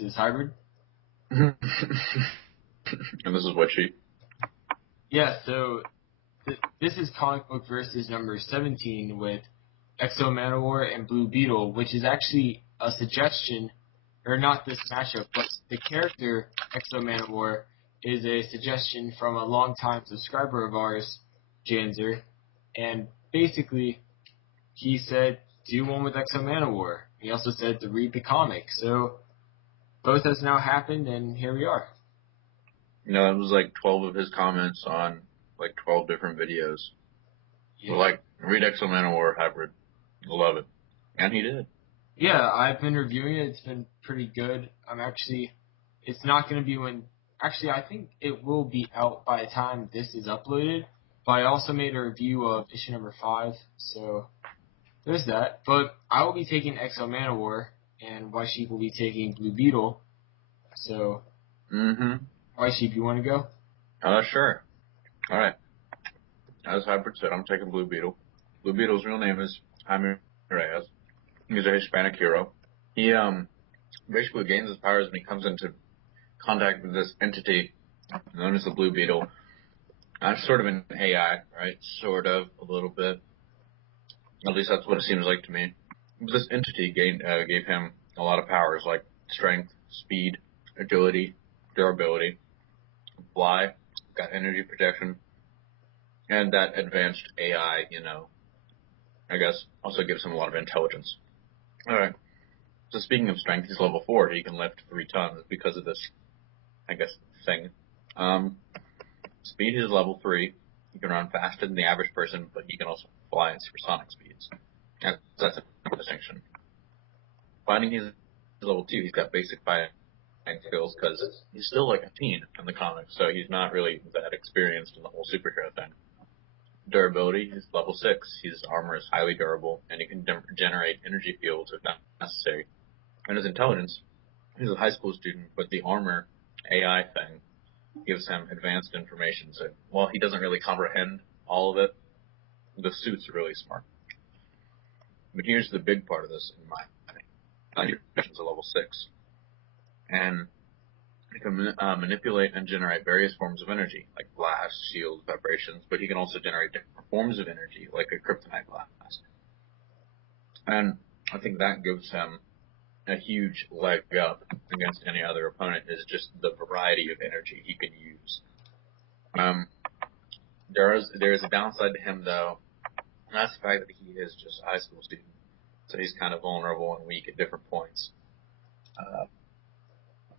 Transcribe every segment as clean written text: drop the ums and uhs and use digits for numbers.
versus Hybrid. And this is what she... Yeah, so this is Comic Book Versus number 17 with Exo Manowar and Blue Beetle, which is actually a suggestion, or not this matchup, but the character Exo Manowar is a suggestion from a longtime subscriber of ours, Janzer, and basically he said do one with Exo Manowar. He also said to read the comic, so both has now happened, and here we are. You know, it was like 12 of his comments on like 12 different videos. Yeah. Like, read Exo Manowar Hybrid. Love it. And he did. Yeah, I've been reviewing it. It's been pretty good. It's not going to be I think it will be out by the time this is uploaded. But I also made a review of issue number 5, so there's that. But I will be taking Exo Manowar, and White Sheep will be taking Blue Beetle. So, White Sheep, you want to go? Sure. All right. As Hybrid said, I'm taking Blue Beetle. Blue Beetle's real name is Jaime Reyes. He's a Hispanic hero. He basically gains his powers when he comes into contact with this entity known as the Blue Beetle. Sort of an AI, right? Sort of, a little bit. At least that's what it seems like to me. This entity gave him a lot of powers, like strength, speed, agility, durability, fly, got energy protection, and that advanced AI, I guess also gives him a lot of intelligence. Alright. So speaking of strength, he's level 4. He can lift 3 tons because of this, I guess, thing. Speed is level 3. He can run faster than the average person, but he can also fly at supersonic speeds. And that's a distinction. Fighting is level 2. He's got basic fighting skills because he's still like a teen in the comics, so he's not really that experienced in the whole superhero thing. Durability, he's level 6. His armor is highly durable, and he can generate energy fields if necessary. And his intelligence, he's a high school student, but the armor AI thing gives him advanced information. So while he doesn't really comprehend all of it, the suit's really smart. But here's the big part of this, in my opinion. He's a level 6. And he can manipulate and generate various forms of energy, like blast, shield, vibrations, but he can also generate different forms of energy, like a kryptonite blast. And I think that gives him a huge leg up against any other opponent, is just the variety of energy he can use. There is a downside to him, though, and that's the fact that he is just a high school student, so he's kind of vulnerable and weak at different points.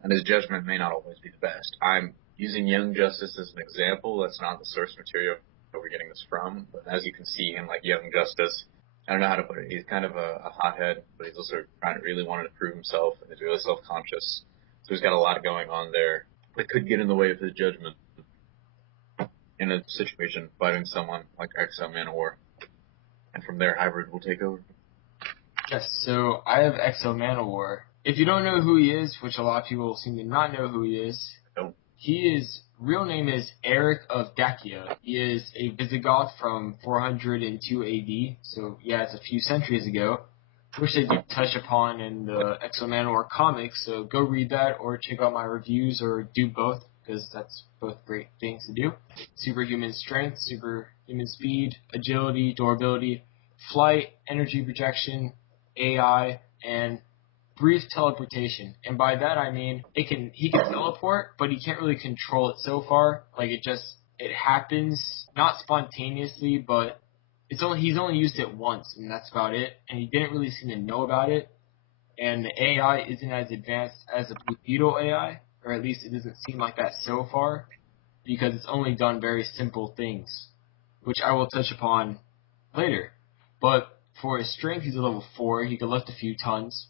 And his judgment may not always be the best. I'm using Young Justice as an example. That's not the source material that we're getting this from, but as you can see in like Young Justice, I don't know how to put it. He's kind of a hothead, but he's also really wanted to prove himself, and he's really self-conscious. So he's got a lot going on there that could get in the way of his judgment in a situation fighting someone like Exo Manowar. And from there, Hybrid will take over. Yes, so I have Exo Manowar. If you don't know who he is, which a lot of people seem to not know who he is, his real name is Eric of Dacia. He is a Visigoth from 402 AD, so yeah, it's a few centuries ago, which they did touch upon in the Exo Manowar comics, so go read that or check out my reviews or do both, because that's both great things to do. Superhuman strength, superhuman speed, agility, durability, flight, energy projection, AI, and brief teleportation. And by that I mean he can teleport, but he can't really control it so far. Like it happens not spontaneously, but he's only used it once, and that's about it. And he didn't really seem to know about it. And the AI isn't as advanced as the Blue Beetle AI, or at least it doesn't seem like that so far, because it's only done very simple things, which I will touch upon later. But for his strength, he's a level 4. He can lift a few tons.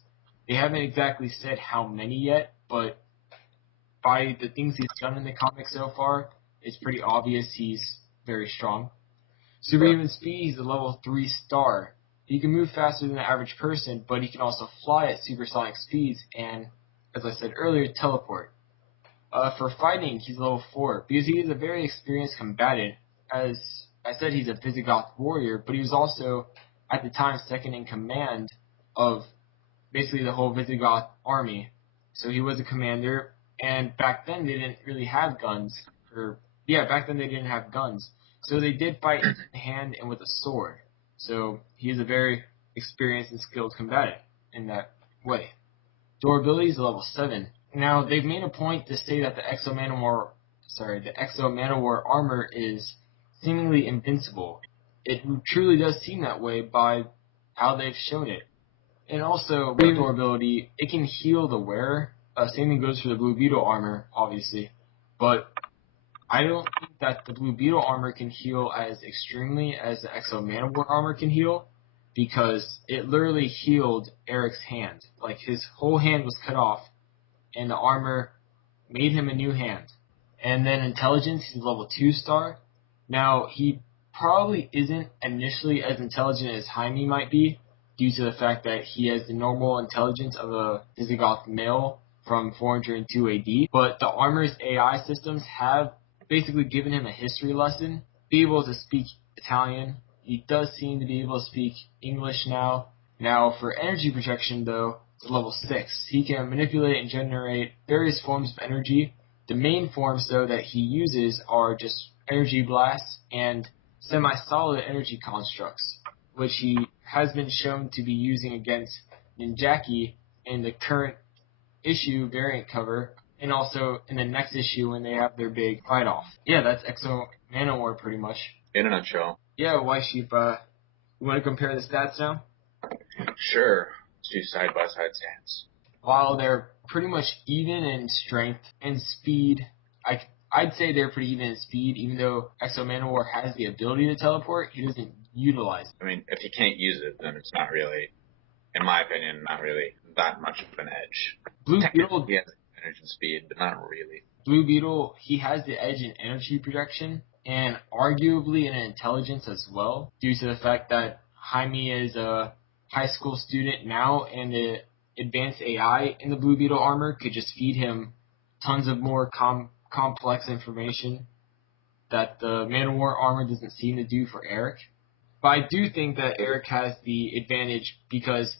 They haven't exactly said how many yet, but by the things he's done in the comics so far, it's pretty obvious he's very strong. Superhuman speed, he's a level 3 star. He can move faster than the average person, but he can also fly at supersonic speeds and, as I said earlier, teleport. For fighting, he's level 4, because he is a very experienced combatant. As I said, he's a Visigoth warrior, but he was also, at the time, second in command of basically the whole Visigoth army. So he was a commander, and back then they didn't really have guns. Back then they didn't have guns. So they did fight hand to hand and with a sword. So he is a very experienced and skilled combatant in that way. Durability is level 7. Now, they've made a point to say that the Exo Manowar armor is seemingly invincible. It truly does seem that way by how they've shown it. And also, with durability, it can heal the wearer. Same thing goes for the Blue Beetle armor, obviously. But I don't think that the Blue Beetle armor can heal as extremely as the Exo Manowar armor can heal, because it literally healed Eric's hand. Like, his whole hand was cut off, and the armor made him a new hand. And then intelligence, he's level 2 star. Now, he probably isn't initially as intelligent as Jaime might be, due to the fact that he has the normal intelligence of a Visigoth male from 402 AD. But the armor's AI systems have basically given him a history lesson, be able to speak Italian. He does seem to be able to speak English now. Now, for energy projection, though, it's level 6. He can manipulate and generate various forms of energy. The main forms, though, that he uses are just energy blasts and semi-solid energy constructs, which he has been shown to be using against Ninjaki in the current issue variant cover, and also in the next issue when they have their big fight-off. Yeah, that's Exo Manowar pretty much. In a nutshell. Yeah, White Sheep, you want to compare the stats now? Sure. Let's do side-by-side stats. While they're pretty much even in strength and speed, I'd say they're pretty even in speed, even though Exo Manowar has the ability to teleport, he doesn't utilize it. I mean, if he can't use it, then it's not really, in my opinion, not really that much of an edge. Blue Beetle, he has energy and speed, but not really. Blue Beetle, he has the edge in energy projection, and arguably in intelligence as well, due to the fact that Jaime is a high school student now, and the advanced AI in the Blue Beetle armor could just feed him tons of more complex information that the Manowar armor doesn't seem to do for Eric. But I do think that Eric has the advantage because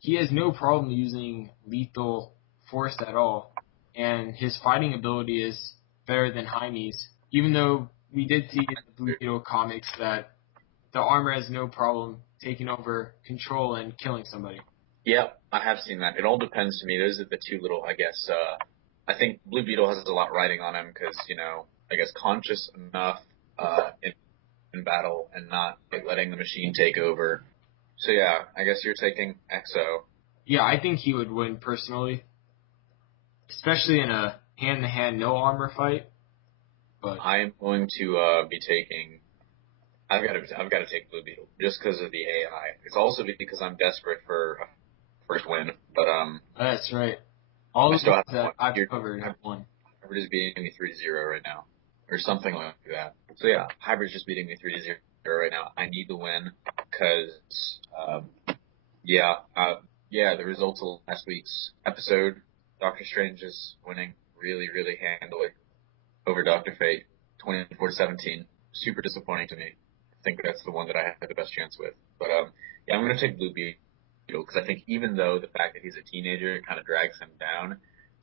he has no problem using lethal force at all, and his fighting ability is better than Jaime's, even though we did see in the Blue Beetle comics that the armor has no problem taking over control and killing somebody. Yep, I have seen that. It all depends to me. Those are the two little, I guess, I think Blue Beetle has a lot riding on him because, I guess conscious enough in battle and not letting the machine take over. So yeah, I guess you're taking Exo. Yeah, I think he would win personally, especially in a hand-to-hand no armor fight. But I'm going to be taking. I've got to take Blue Beetle just because of the AI. It's also because I'm desperate for a first win. But that's right. All the ones that I've covered have won. Hybrid is beating me 3-0 right now, or something like that. So yeah, Hybrid's just beating me 3-0 right now. I need the win because the results of last week's episode, Doctor Strange is winning really, really handily over Dr. Fate, 24-17. Super disappointing to me. I think that's the one that I had the best chance with. But I'm going to take Blue Beetle because I think even though the fact that he's a teenager kind of drags him down,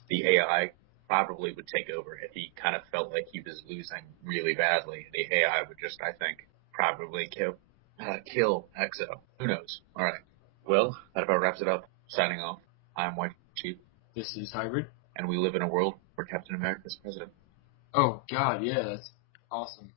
the AI probably would take over if he kind of felt like he was losing really badly. The AI would just, I think, probably kill Exo. Who knows? All right. Well, that about wraps it up. Signing off. I'm White Sheep. This is Hybrid. And we live in a world where Captain America is president. Oh, God, yeah, that's awesome.